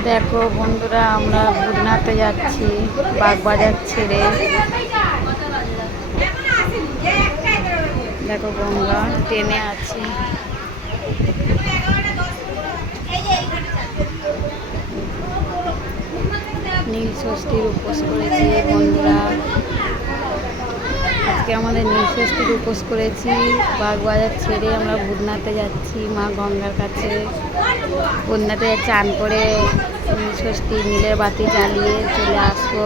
দেখো বন্ধুরা, আমরা বুধনাথে যাচ্ছি বাগবাজার ছেড়ে। দেখো গঙ্গা ট্রেনে আছি। নীল ষষ্ঠীর উপোস করেছি বন্ধুরা। আজকে আমাদের নীল ষষ্ঠীর উপোস করেছি। বাগবাজার ছেড়ে আমরা বুধনাথে যাচ্ছি, মা গঙ্গার কাছে। বুধনাথে চান করে নীল ষষ্ঠী নীলের বাতি জ্বালিয়ে চলে আসবো।